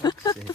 Fuck's sake.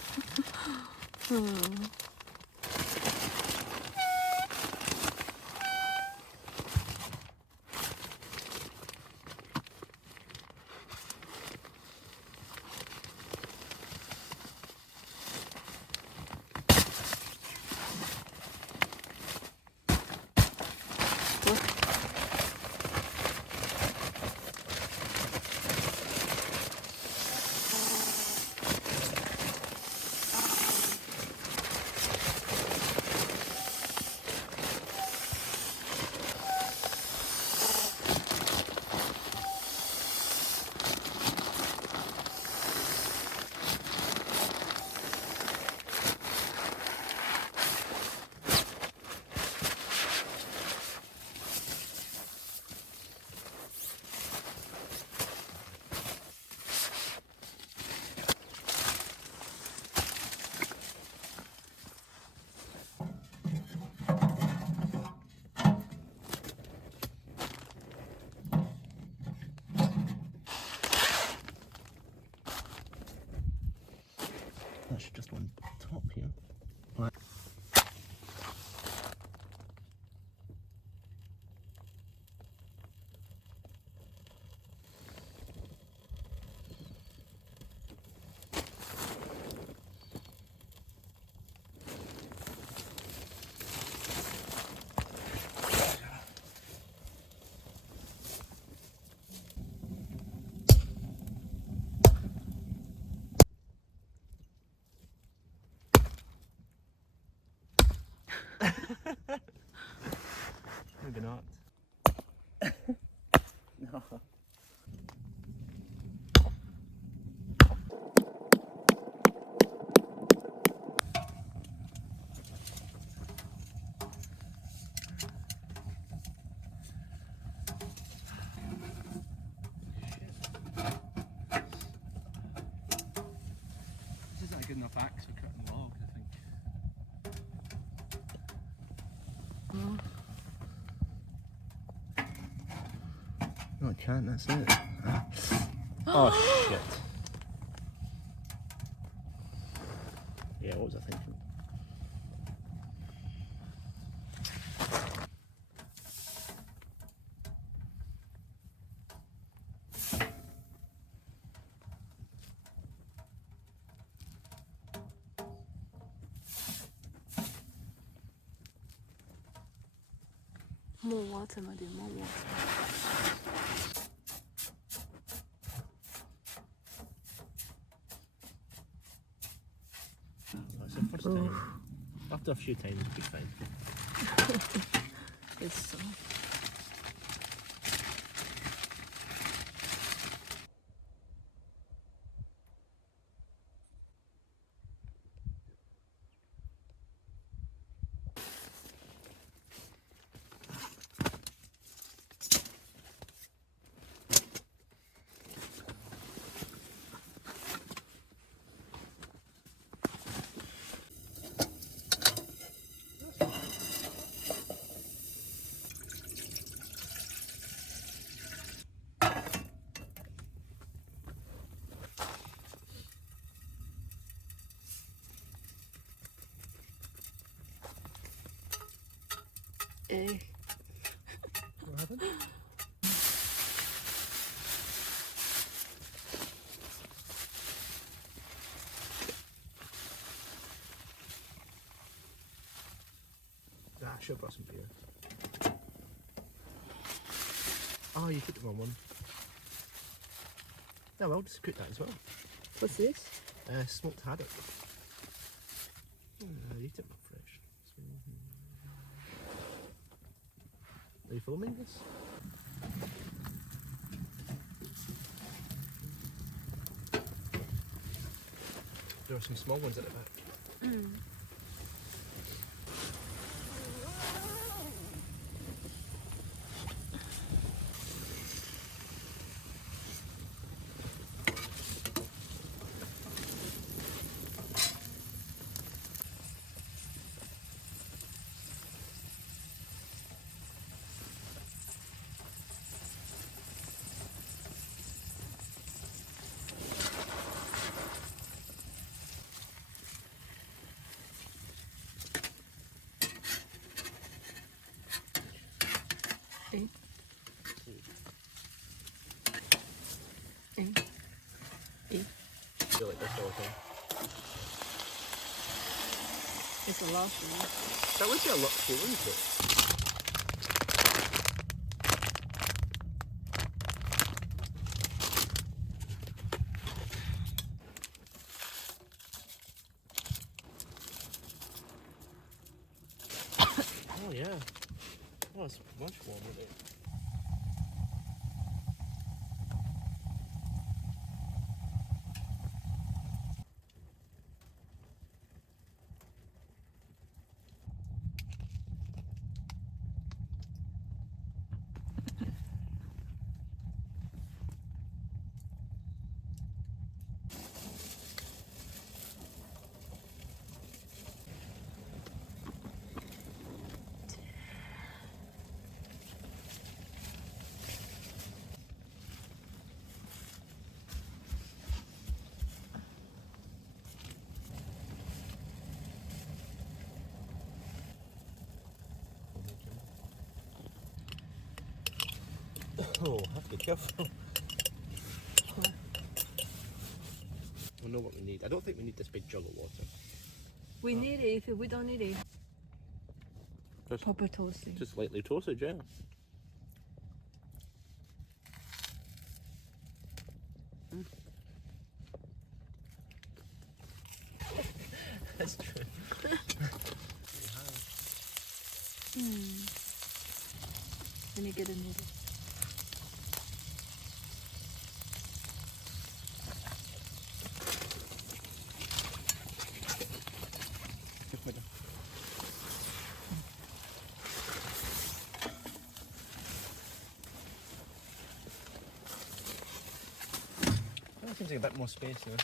That's just one top here. Right. Maybe not. No. This isn't a good enough axe for cutting logs, I think. No, I can't, that's it. Oh, shit. Yeah, what was I thinking? More water, my dear, more water. That's the first time. After a few times, it'll be fine. It's so. egg. What happened? I should have brought some beer. Oh, you cooked the wrong one. No, I'll just cook that as well. What's this? Smoked haddock. Eat it fresh. Are you filming this? There are some small ones at the back. Mm. Egg. Egg. Egg. I feel like this all the time. It's a luxury. That would be a luxury, wouldn't it? Oh yeah. Oh, it's much warmer there. Oh, have to be careful. I know what we need. I don't think we need this big jug of water. We need it if we don't need it. Just, Proper toasting. just lightly toasted, yeah. That's true. Let me get a noodle. That seems like a bit more space there.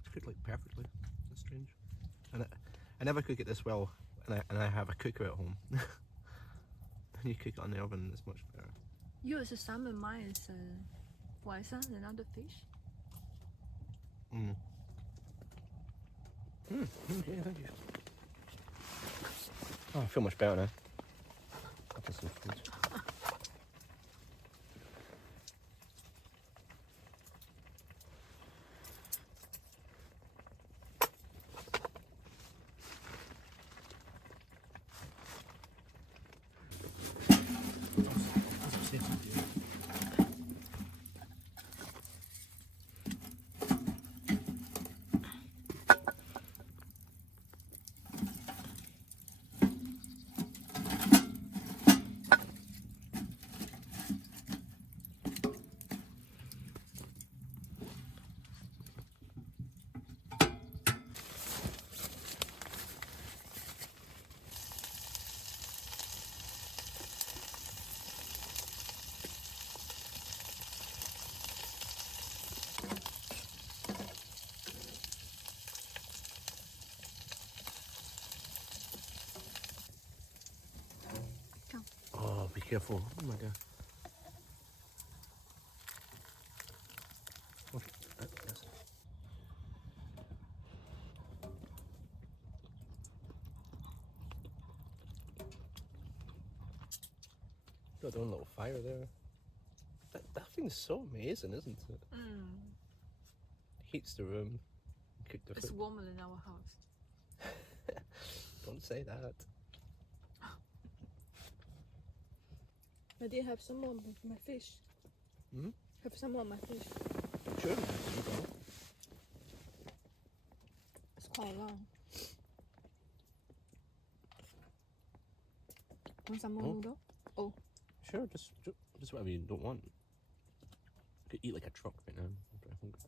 It's cooked like perfectly. That's strange. And I never cook it this well, and I have a cooker at home. When you cook it on the oven, it's much better. Yours is salmon, mine is 晚上 another fish. Okay, thank you. Oh, I feel much better now. After some food. Oh, be careful. Oh my god. What? That's it. Got their own little fire there. That thing's so amazing, isn't it? Heats the room. Cook the It's food. warmer than our house. Don't say that. I did have some of my fish. Hmm? Have some of my fish. Sure. You don't. It's quite long. Want some more Oh. noodle? Oh, Sure, just whatever you don't want. You could eat like a truck right now. I'm very hungry.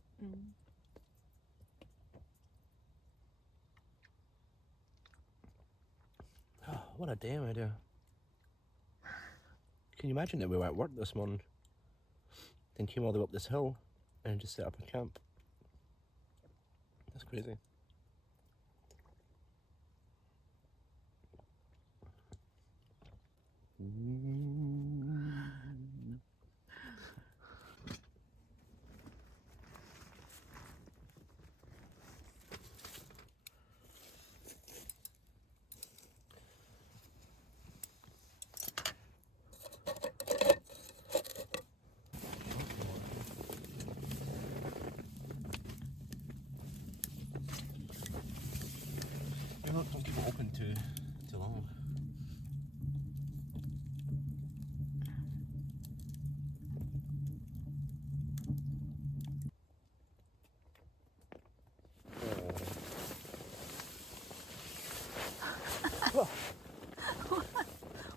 What a day, my dear. Can you imagine that we were at work this morning, then came all the way up this hill and just set up a camp? That's crazy. Don't keep it open too long.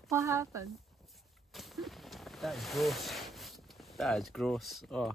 what happened? That is gross. That is gross. Oh.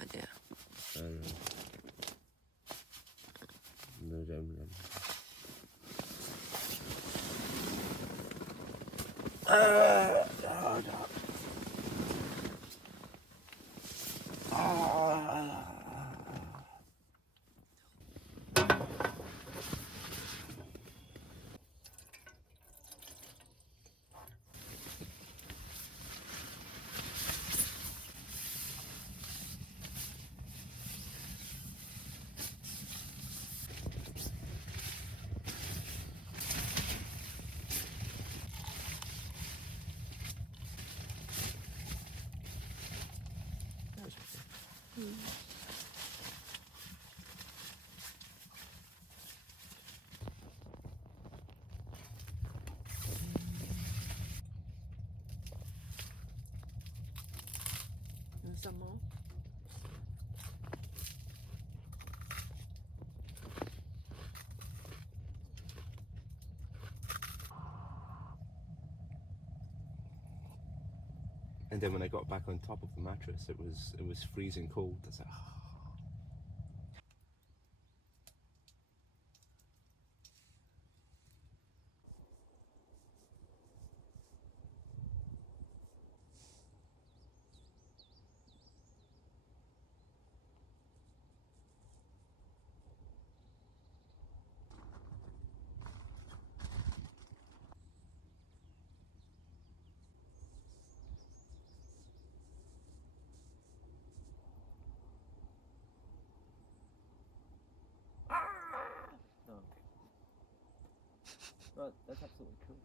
Oh dear. 什么？ And then when I got back on top of the mattress, it was freezing cold. I was like, oh. No. Right, that's absolutely cool.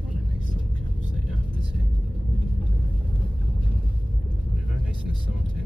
What a nice little campsite, I have to say. Very nice in the summertime.